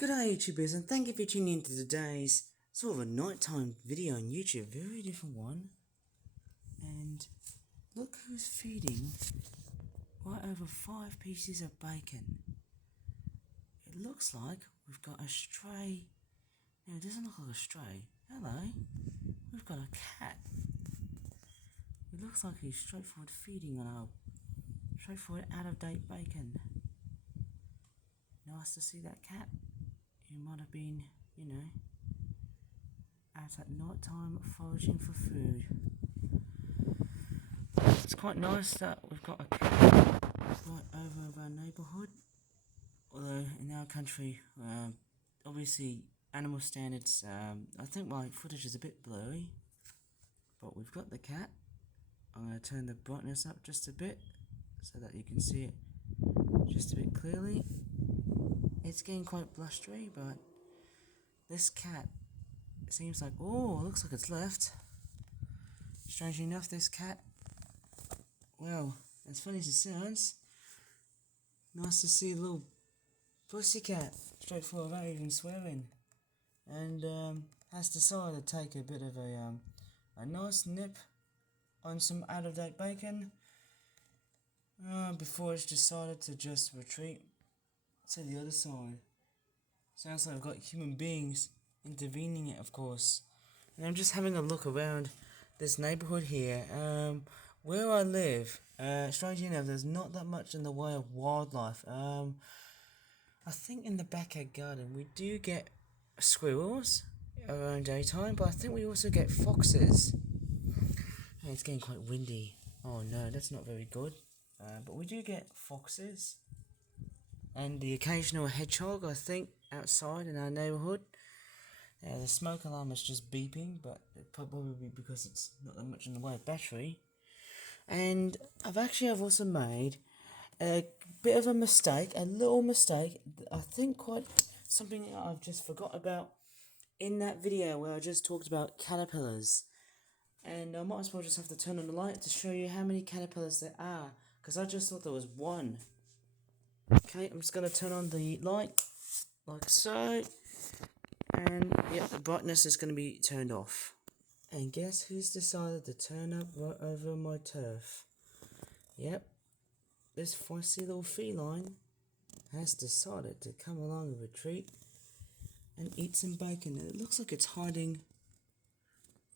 G'day YouTubers, and thank you for tuning in to today's sort of a nighttime video on YouTube. Very different one. And look who's feeding right over 5 pieces of bacon. It looks like we've got a stray. No, it doesn't look like a stray. Hello. We've got a cat. It looks like he's straightforward feeding on our straightforward out-of-date bacon. Nice to see that cat. He might have been, out at night time foraging for food. It's quite nice that we've got a cat right over our neighbourhood. Although in our country, obviously animal standards, I think my footage is a bit blurry. But we've got the cat. I'm going to turn the brightness up just a bit so that you can see it just a bit clearly. It's getting quite blustery, but this cat seems like, looks like it's left. Strangely enough, this cat, well, as funny as it sounds, nice to see a little pussycat, straightforward without even swearing, and has decided to take a bit of a nice nip on some out-of-date bacon before it's decided to just retreat to the other side. Sounds like I've got human beings intervening it, of course. And I'm just having a look around this neighbourhood here. Where I live, strangely enough, there's not that much in the way of wildlife. I think in the backyard garden we do get squirrels around daytime, but I think we also get foxes. Hey, it's getting quite windy. Oh no, that's not very good. But we do get foxes and the occasional hedgehog, I think, outside in our neighbourhood. The smoke alarm is just beeping, but it probably because it's not that much in the way of battery. And I've also made a bit of a mistake, a little mistake. I think quite something I've just forgot about in that video where I just talked about caterpillars. And I might as well just have to turn on the light to show you how many caterpillars there are, because I just thought there was one. Okay, I'm just going to turn on the light, like so. And yeah, the brightness is going to be turned off. And guess who's decided to turn up right over my turf? Yep, this feisty little feline has decided to come along and retreat and eat some bacon. And it looks like it's hiding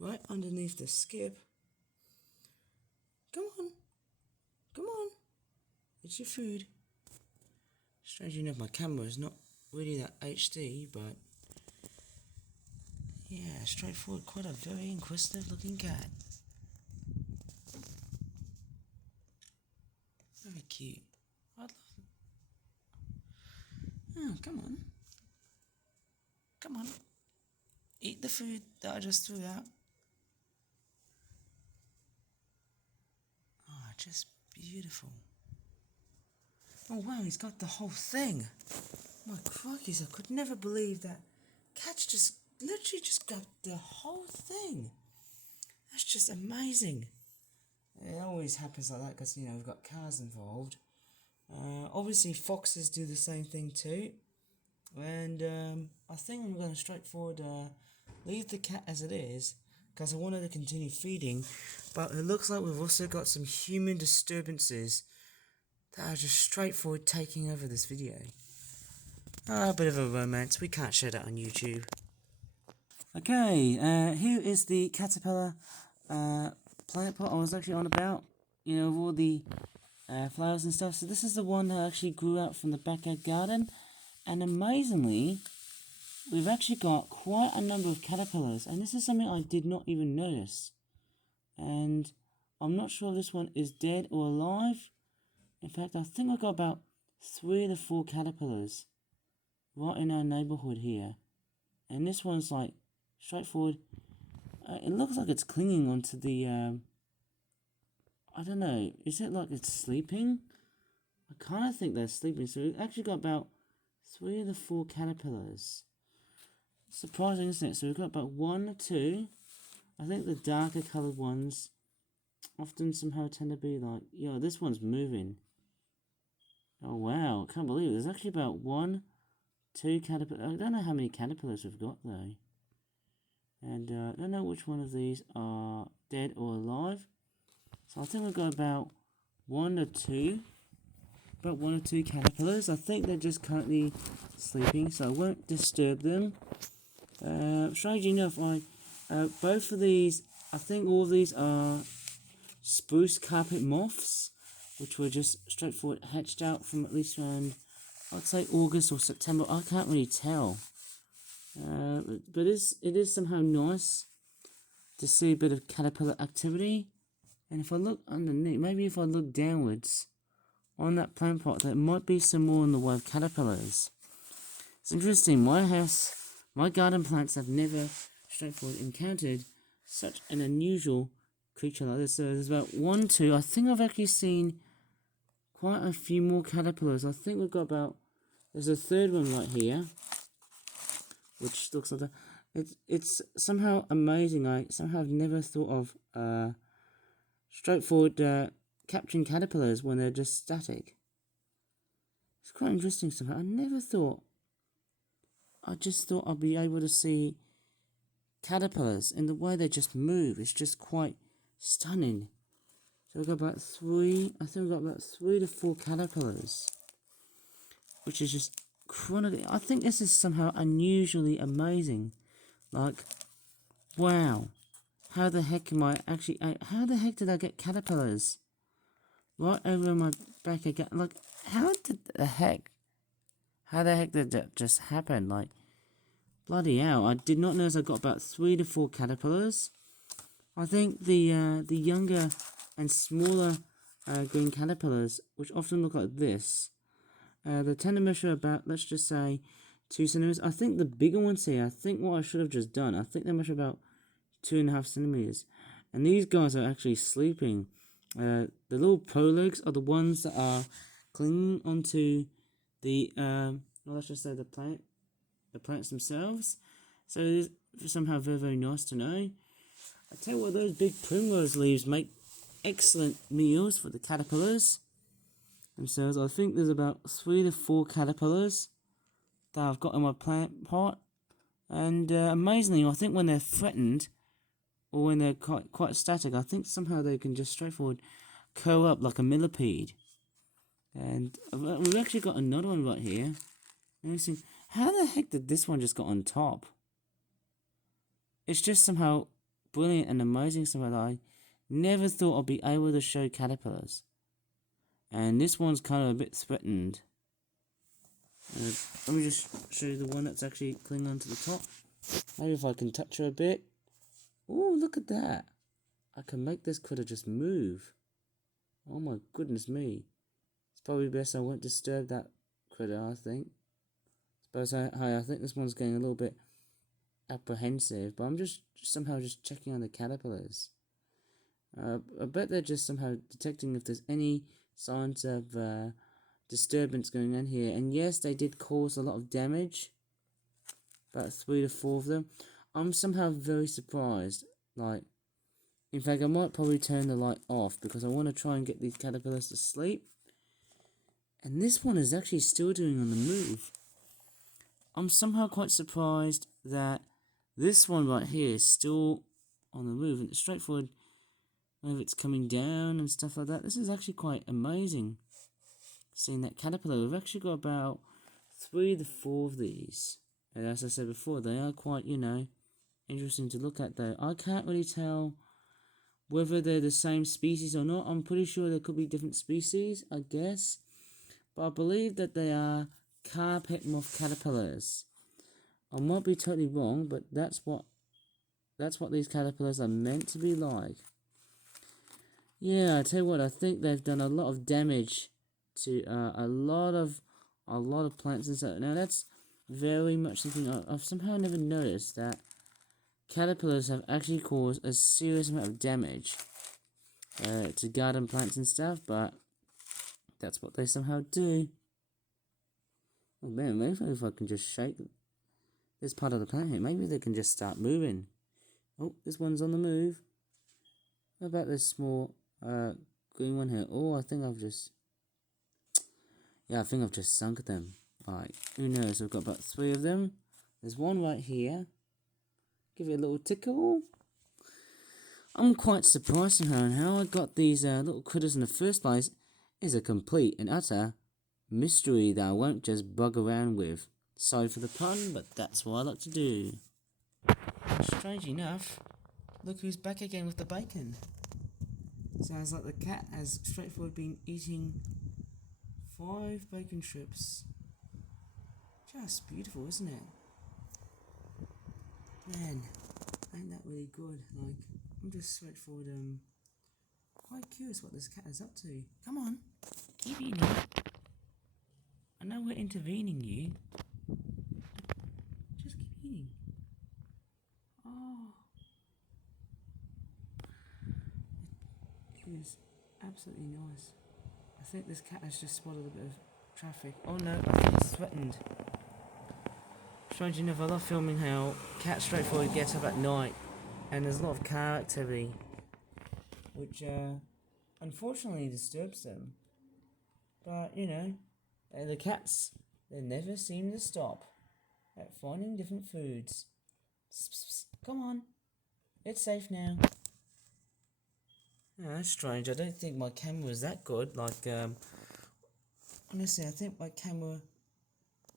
right underneath the skip. Come on, come on, it's your food. Strangely enough, my camera is not really that HD, but yeah, straightforward, quite a very inquisitive looking cat. Very cute. I'd love it. Oh, come on. Come on. Eat the food that I just threw out. Oh, just beautiful. Oh wow, he's got the whole thing. My crikey, I could never believe that cats just literally just grabbed the whole thing. That's just amazing. It always happens like that because, we've got cars involved. Obviously, foxes do the same thing too. And I think I'm going to straightforward leave the cat as it is because I wanted to continue feeding. But it looks like we've also got some human disturbances that are just straightforward taking over this video. A bit of a romance. We can't show that on YouTube. Okay, here is the caterpillar plant pot I was actually on about. With all the flowers and stuff. So this is the one that actually grew out from the backyard garden. And amazingly, we've actually got quite a number of caterpillars. And this is something I did not even notice. And I'm not sure if this one is dead or alive. In fact, I think I got about 3 to 4 caterpillars right in our neighbourhood here. And this one's like straightforward. It looks like it's clinging onto the, I don't know, is it like it's sleeping? I kind of think they're sleeping. So we've actually got about 3 of the 4 caterpillars. Surprising, isn't it? So we've got about 1 or 2. I think the darker coloured ones often somehow tend to be like, this one's moving. Oh wow, I can't believe it. There's actually about 1, 2 caterpillars. I don't know how many caterpillars we've got though. And I don't know which one of these are dead or alive. So I think we've got about 1 or 2. About 1 or 2 caterpillars. I think they're just currently sleeping, so I won't disturb them. Strangely enough, both of these, I think all of these are spruce carpet moths, which were just straightforward hatched out from at least around, I'd say August or September. I can't really tell. But it is somehow nice to see a bit of caterpillar activity. And if I look underneath, maybe if I look downwards on that plant pot, there might be some more in the way of caterpillars. It's interesting, my garden plants have never straightforward encountered such an unusual creature like this. So there's about 1, 2, I think I've actually seen quite a few more caterpillars. I think we've got about, there's a third one right here, which looks like that. It's somehow amazing. I somehow have never thought of straightforward capturing caterpillars when they're just static. It's quite interesting somehow. I just thought I'd be able to see caterpillars in the way they just move. It's just quite stunning. So we've got about 3, I think we've got about 3 to 4 caterpillars, which is just chronically, I think this is somehow unusually amazing. Like, wow, how the heck how the heck did I get caterpillars right over my back again? Like, how the heck did that just happen? Like, bloody hell, I did not notice I got about 3 to 4 caterpillars. I think the younger and smaller green caterpillars, which often look like this, they tend to measure about, let's just say, 2 centimeters. I think the bigger ones here, I think what I should have just done, I think they measure about 2.5 centimeters. And these guys are actually sleeping. The little prolegs are the ones that are clinging onto the, well, let's just say the plants themselves. So it is somehow very, very nice to know. I tell you what, those big primrose leaves make excellent meals for the caterpillars themselves. I think there's about 3 to 4 caterpillars that I've got in my plant pot. And amazingly, I think when they're threatened, or when they're quite static, I think somehow they can just straightforward curl up like a millipede. And we've actually got another one right here. Interesting. How the heck did this one just got on top? It's just somehow brilliant and amazing somehow that I never thought I'd be able to show caterpillars. And this one's kind of a bit threatened. Let me just show you the one that's actually clinging onto the top. Maybe if I can touch her a bit. Oh, look at that. I can make this critter just move. Oh my goodness me. It's probably best I won't disturb that critter, I think. I think this one's getting a little bit apprehensive, but I'm just somehow just checking on the caterpillars. I bet they're just somehow detecting if there's any signs of disturbance going on here. And yes, they did cause a lot of damage. About 3 to 4 of them. I'm somehow very surprised. Like, in fact, I might probably turn the light off because I want to try and get these caterpillars to sleep. And this one is actually still doing on the move. I'm somehow quite surprised that this one right here is still on the move. And it's straightforward, whether it's coming down and stuff like that. This is actually quite amazing. Seeing that caterpillar, we've actually got about 3 to 4 of these. And as I said before, they are quite, interesting to look at though. I can't really tell whether they're the same species or not. I'm pretty sure there could be different species, I guess. But I believe that they are carpet moth caterpillars. I might be totally wrong, but that's what these caterpillars are meant to be like. Yeah, I tell you what, I think they've done a lot of damage to a lot of plants and stuff. Now that's very much something I've somehow never noticed, that caterpillars have actually caused a serious amount of damage to garden plants and stuff, but that's what they somehow do. Oh man, maybe if I can just shake this part of the plant here, maybe they can just start moving. Oh, this one's on the move. What about this small green one here? Oh, I think I've just sunk them. Like, who knows? We've got about 3 of them. There's one right here. Give it a little tickle. I'm quite surprised somehow, and how I got these little critters in the first place is a complete and utter mystery that I won't just bug around with. Sorry for the pun, but that's what I like to do. Strange enough, look who's back again with the bacon. Sounds like the cat has straightforward been eating 5 bacon strips. Just beautiful, isn't it? Man, ain't that really good? Like, I'm just straightforward, quite curious what this cat is up to. Come on, keep eating. I know we're intervening you. Just keep eating. Oh. It is absolutely nice. I think this cat has just spotted a bit of traffic. Oh no, I think it's threatened. Strange enough, I love filming how cats straightforward get up at night and there's a lot of car activity, which unfortunately disturbs them. But you know, the cats, they never seem to stop at finding different foods. Psst, psst, psst. Come on, it's safe now. Oh, that's strange. I don't think my camera is that good. Like, honestly, I think my camera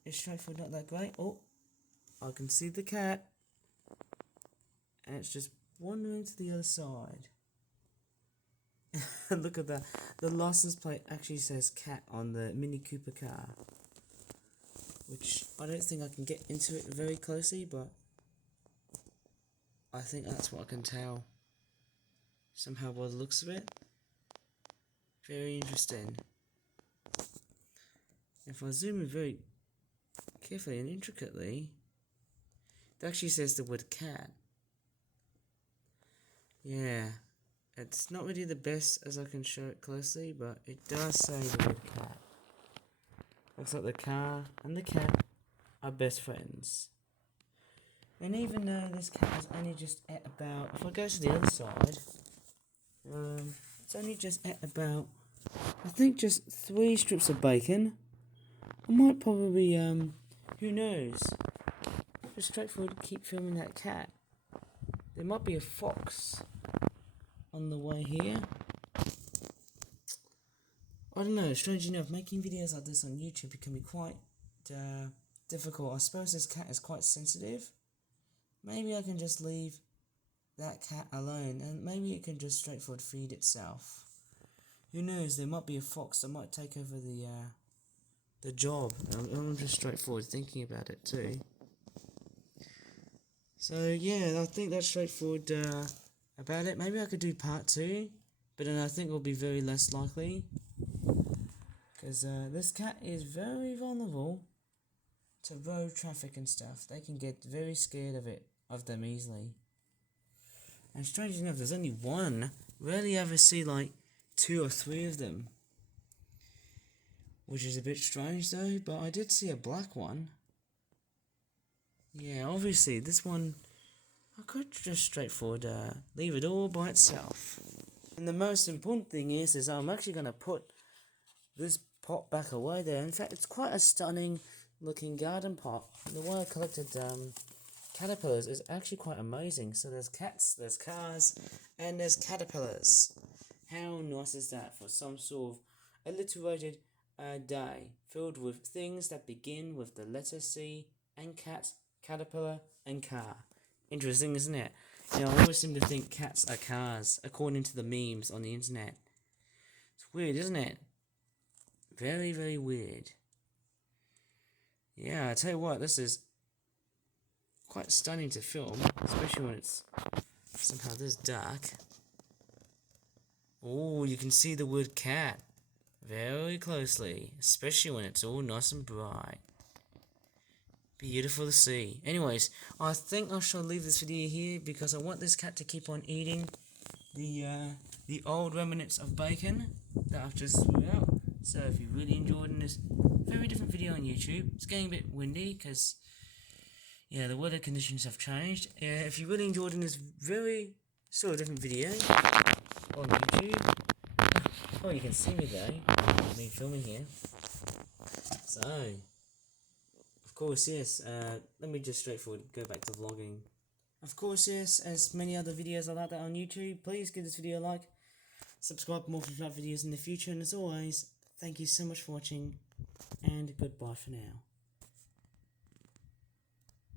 is straightforward, not that great. Oh, I can see the cat, and it's just wandering to the other side. Look at that. The license plate actually says cat on the Mini Cooper car, which I don't think I can get into it very closely, but I think that's what I can tell somehow by the looks of it. Very interesting. If I zoom in very carefully and intricately, it actually says the word cat. Yeah, it's not really the best as I can show it closely, but it does say the word cat. Looks like the car and the cat are best friends. And even though this cat has only just ate about, if I go to the other side, it's only just ate about, I think just 3 strips of bacon. I might probably, who knows, just straightforward keep filming that cat. There might be a fox on the way here. I don't know, strange enough, making videos like this on YouTube can be quite difficult. I suppose this cat is quite sensitive. Maybe I can just leave that cat alone and maybe it can just straightforward feed itself. Who knows, there might be a fox that might take over the job. I'm just straightforward thinking about it too. So yeah, I think that's straightforward about it. Maybe I could do part 2, but then I think it will be very less likely. Because this cat is very vulnerable to road traffic and stuff. They can get very scared of them easily. And strange enough, there's only one. Rarely ever see like 2 or 3 of them. Which is a bit strange though, but I did see a black one. Yeah, obviously this one, I could just straightforward leave it all by itself. And the most important thing is I'm actually going to put this pot back away there. In fact, it's quite a stunning looking garden pot. The way I collected caterpillars is actually quite amazing. So there's cats, there's cars, and there's caterpillars. How nice is that for some sort of alliterated day filled with things that begin with the letter C and cat, caterpillar, and car. Interesting, isn't it? You know, I always seem to think cats are cars, according to the memes on the internet. It's weird, isn't it? Very, very weird. Yeah, I tell you what, this is quite stunning to film, especially when it's somehow this dark. Oh, you can see the word cat very closely, especially when it's all nice and bright. Beautiful to see. Anyways, I think I shall leave this video here because I want this cat to keep on eating the old remnants of bacon that I've just threw out. So if you really enjoyed this very different video on YouTube, it's getting a bit windy because yeah, the weather conditions have changed. If you really enjoyed this very sort of different video on YouTube, oh, you can see me though, me filming here. So Of course, yes. Let me just straightforward go back to vlogging. Of course, yes, as many other videos like that on YouTube, please give this video a like, subscribe for more Flip videos in the future, and as always, thank you so much for watching, and goodbye for now.